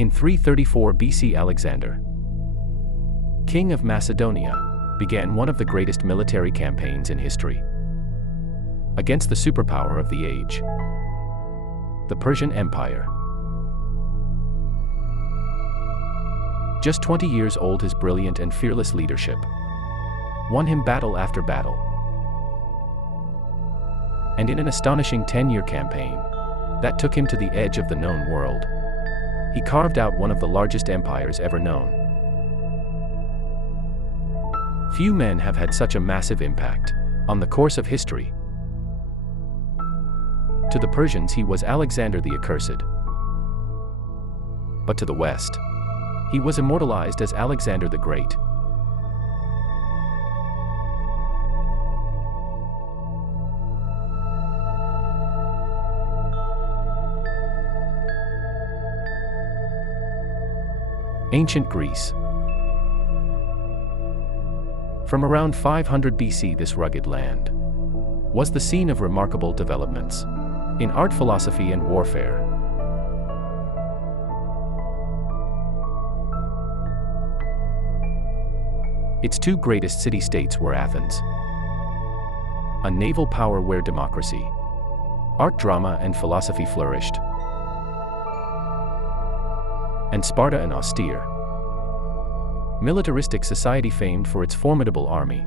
In 334 BC, Alexander, king of Macedonia, began one of the greatest military campaigns in history against the superpower of the age, the Persian Empire. Just 20 years old, his brilliant and fearless leadership won him battle after battle. And in an astonishing 10-year campaign that took him to the edge of the known world, he carved out one of the largest empires ever known. Few men have had such a massive impact on the course of history. To the Persians, he was Alexander the Accursed. But to the West, he was immortalized as Alexander the Great. Ancient Greece. From around 500 BC, this rugged land was the scene of remarkable developments in art, philosophy, and warfare. Its two greatest city-states were Athens, a naval power where democracy, art, drama, and philosophy flourished, and Sparta, an austere, militaristic society famed for its formidable army.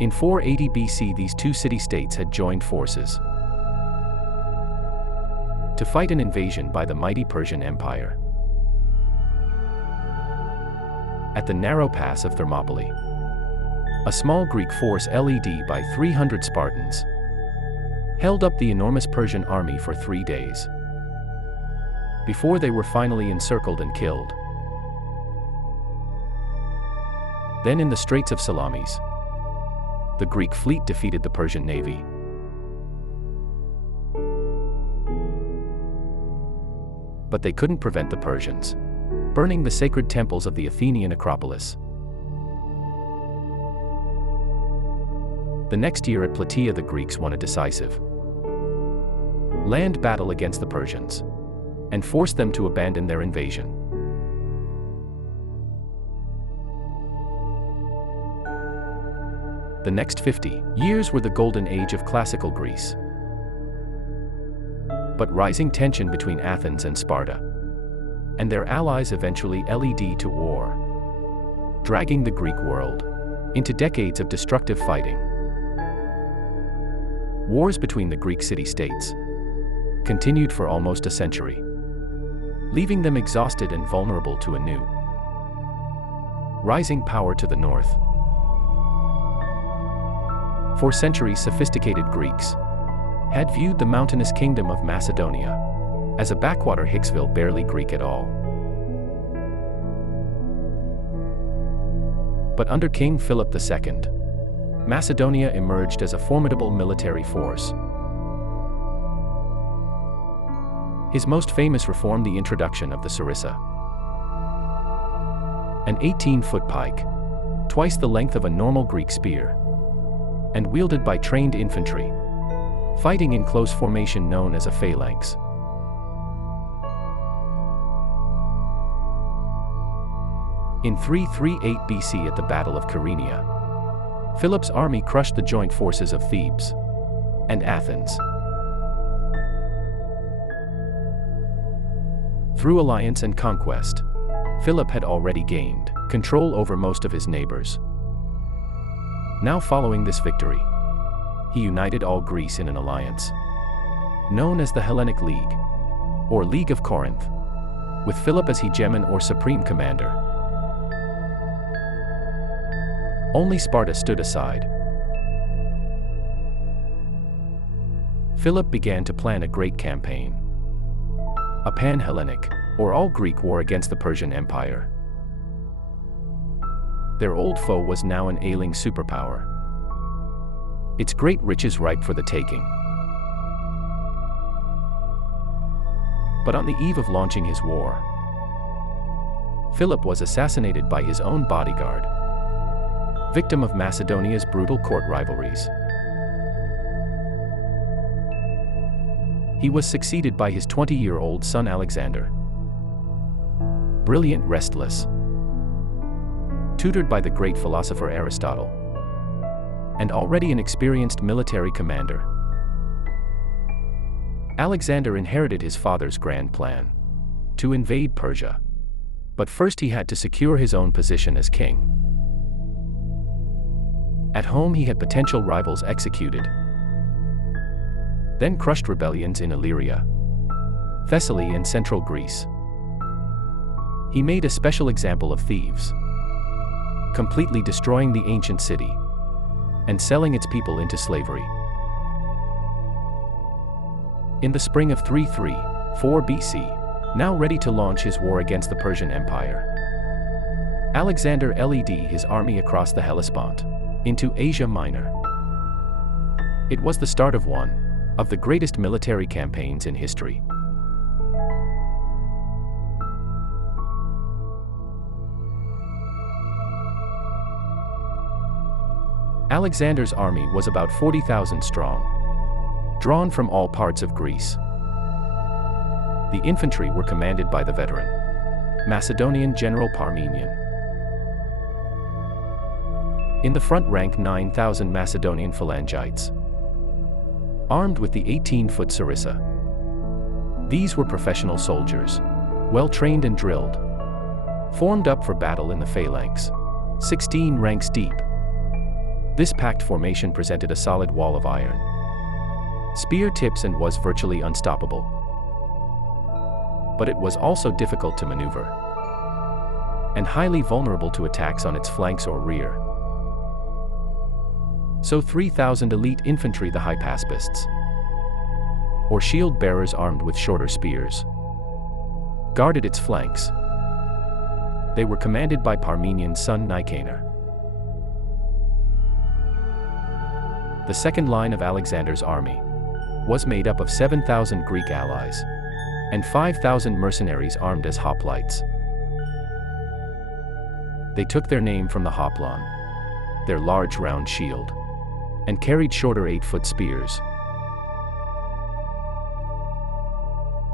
In 480 BC, these two city-states had joined forces to fight an invasion by the mighty Persian Empire. At the narrow pass of Thermopylae, a small Greek force led by 300 Spartans held up the enormous Persian army for 3 days before they were finally encircled and killed. Then in the Straits of Salamis, the Greek fleet defeated the Persian navy. But they couldn't prevent the Persians burning the sacred temples of the Athenian Acropolis. The next year at Plataea, the Greeks won a decisive land battle against the Persians and forced them to abandon their invasion. The next 50 years were the golden age of classical Greece. But rising tension between Athens and Sparta and their allies eventually led to war, dragging the Greek world into decades of destructive fighting. Wars between the Greek city-states continued for almost a century, leaving them exhausted and vulnerable to a new rising power to the north. For centuries, sophisticated Greeks had viewed the mountainous kingdom of Macedonia as a backwater Hicksville, barely Greek at all. But under King Philip II, Macedonia emerged as a formidable military force. His most famous reform, the introduction of the sarissa, an 18-foot pike, twice the length of a normal Greek spear, and wielded by trained infantry, fighting in close formation known as a phalanx. In 338 BC at the Battle of Chaeronea, Philip's army crushed the joint forces of Thebes and Athens. Through alliance and conquest, Philip had already gained control over most of his neighbors. Now, following this victory, he united all Greece in an alliance known as the Hellenic League, or League of Corinth, with Philip as hegemon or supreme commander. Only Sparta stood aside. Philip began to plan a great campaign, a pan-Hellenic, or all-Greek war against the Persian Empire. Their old foe was now an ailing superpower, its great riches ripe for the taking. But on the eve of launching his war, Philip was assassinated by his own bodyguard, victim of Macedonia's brutal court rivalries. He was succeeded by his 20-year-old son Alexander. Brilliant, restless, tutored by the great philosopher Aristotle, and already an experienced military commander, Alexander inherited his father's grand plan to invade Persia. But first he had to secure his own position as king. At home he had potential rivals executed, then crushed rebellions in Illyria, Thessaly and central Greece. He made a special example of thieves, completely destroying the ancient city and selling its people into slavery. In the spring of 334 BC, now ready to launch his war against the Persian Empire, Alexander led his army across the Hellespont into Asia Minor. It was the start of one of the greatest military campaigns in history. Alexander's army was about 40,000 strong, drawn from all parts of Greece. The infantry were commanded by the veteran Macedonian general Parmenion. In the front rank 9,000 Macedonian phalangites, armed with the 18-foot sarissa. These were professional soldiers, well-trained and drilled, formed up for battle in the phalanx, 16 ranks deep. This packed formation presented a solid wall of iron, spear tips, and was virtually unstoppable. But it was also difficult to maneuver, and highly vulnerable to attacks on its flanks or rear. So 3,000 elite infantry, the hypaspists, or shield bearers armed with shorter spears, guarded its flanks. They were commanded by Parmenian's son Nicanor. The second line of Alexander's army was made up of 7,000 Greek allies and 5,000 mercenaries armed as hoplites. They took their name from the hoplon, their large round shield, and carried shorter 8-foot spears.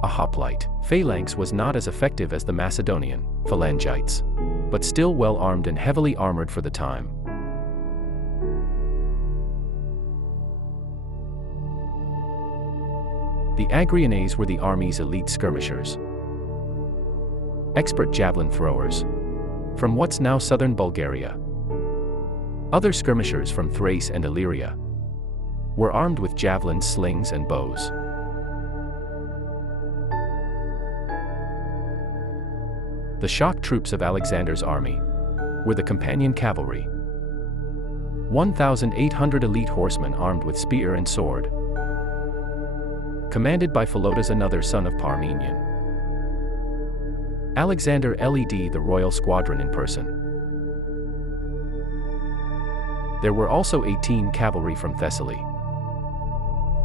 A hoplite phalanx was not as effective as the Macedonian phalangites, but still well armed and heavily armored for the time. The Agriones were the army's elite skirmishers, expert javelin throwers from what's now southern Bulgaria. Other skirmishers from Thrace and Illyria were armed with javelins, slings, and bows. The shock troops of Alexander's army were the companion cavalry, 1,800 elite horsemen armed with spear and sword, commanded by Philotas, another son of Parmenion. Alexander led the royal squadron in person. There were also 18 cavalry from Thessaly,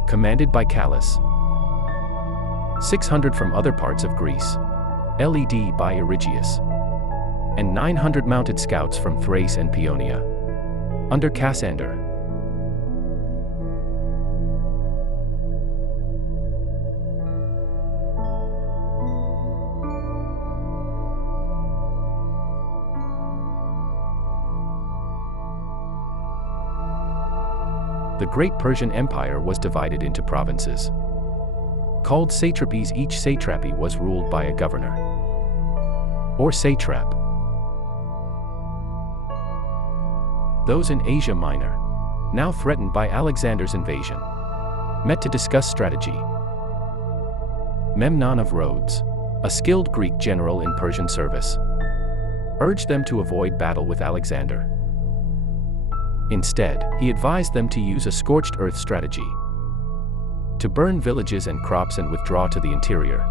commanded by Callas, 600 from other parts of Greece, led by Erigius, and 900 mounted scouts from Thrace and Paeonia, under Cassander. The great Persian Empire was divided into provinces, called satrapies. Each satrapy was ruled by a governor, or satrap. Those in Asia Minor, now threatened by Alexander's invasion, met to discuss strategy. Memnon of Rhodes, a skilled Greek general in Persian service, urged them to avoid battle with Alexander. Instead, he advised them to use a scorched earth strategy, to burn villages and crops and withdraw to the interior.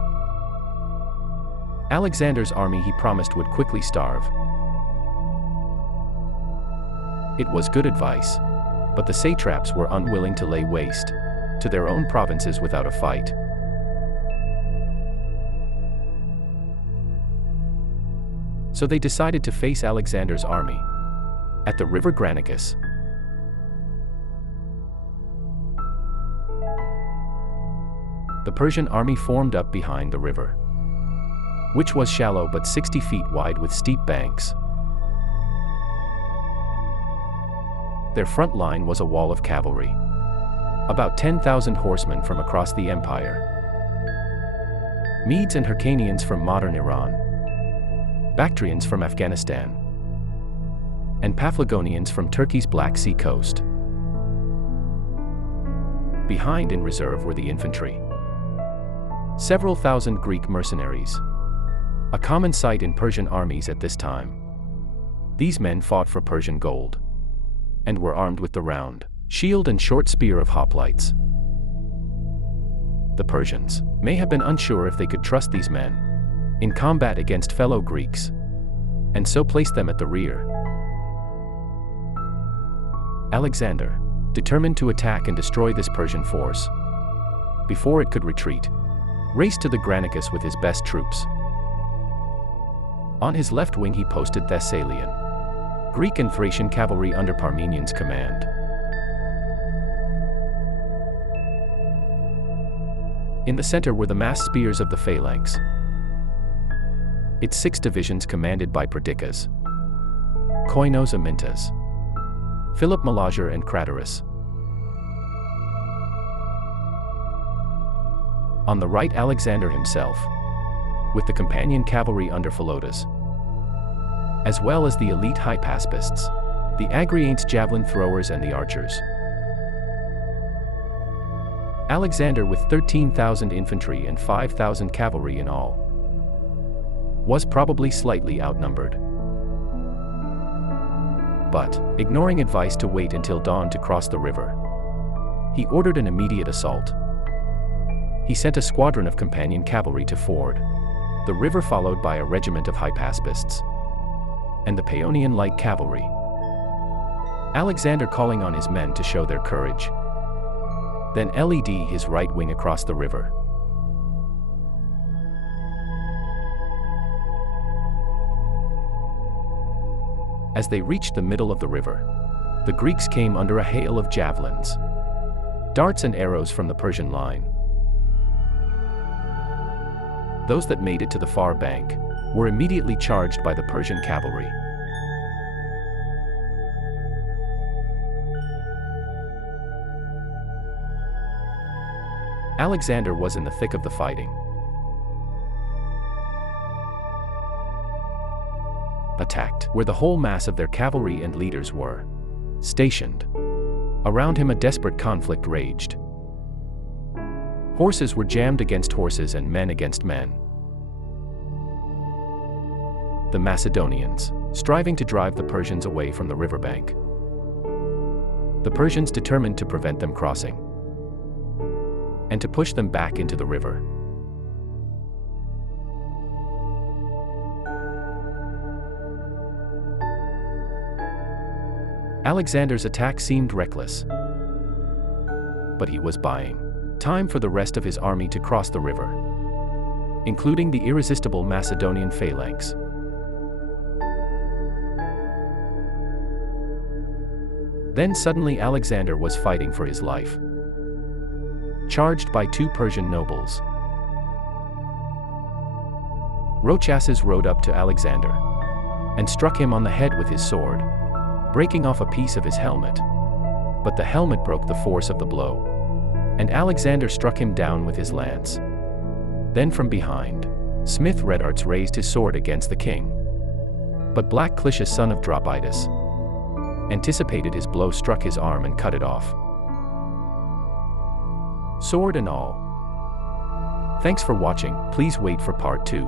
Alexander's army, he promised, would quickly starve. It was good advice, but the satraps were unwilling to lay waste to their own provinces without a fight. So they decided to face Alexander's army at the river Granicus. the Persian army formed up behind the river, which was shallow but 60 feet wide with steep banks. Their front line was a wall of cavalry, about 10,000 horsemen from across the empire. Medes and Hyrcanians from modern Iran, Bactrians from Afghanistan, and Paphlagonians from Turkey's Black Sea coast. Behind in reserve were the infantry, several thousand Greek mercenaries, a common sight in Persian armies at this time. These men fought for Persian gold, and were armed with the round shield and short spear of hoplites. The Persians may have been unsure if they could trust these men in combat against fellow Greeks, and so placed them at the rear. Alexander, determined to attack and destroy this Persian force before it could retreat, raced to the Granicus with his best troops. On his left wing he posted Thessalian, Greek and Thracian cavalry under Parmenian's command. In the center were the massed spears of the phalanx, its 6 divisions commanded by Perdiccas, Koinos Amintas, Philip Melager and Craterus. On the right Alexander himself, with the companion cavalry under Philotas, as well as the elite Hypaspists, the Agrianes javelin throwers and the archers. Alexander, with 13,000 infantry and 5,000 cavalry in all, was probably slightly outnumbered. But, ignoring advice to wait until dawn to cross the river, he ordered an immediate assault. He sent a squadron of companion cavalry to ford the river, followed by a regiment of Hypaspists and the Paeonian light cavalry. Alexander calling on his men to show their courage, then led his right wing across the river. As they reached the middle of the river, the Greeks came under a hail of javelins, darts and arrows from the Persian line. Those that made it to the far bank were immediately charged by the Persian cavalry. Alexander was in the thick of the fighting. Attacked where the whole mass of their cavalry and leaders were stationed. Around him a desperate conflict raged. Horses were jammed against horses and men against men. The Macedonians, striving to drive the Persians away from the riverbank. The Persians determined to prevent them crossing, and to push them back into the river. Alexander's attack seemed reckless, but he was buying time for the rest of his army to cross the river, including the irresistible Macedonian phalanx. Then suddenly Alexander was fighting for his life, charged by 2 Persian nobles. Rochases rode up to Alexander and struck him on the head with his sword, breaking off a piece of his helmet. But the helmet broke the force of the blow, and Alexander struck him down with his lance. Then from behind, Smith Redarts raised his sword against the king. But Black Clitius, son of Dropidas, anticipated his blow, struck his arm and cut it off, sword and all. Thanks for watching. Please wait for part 2.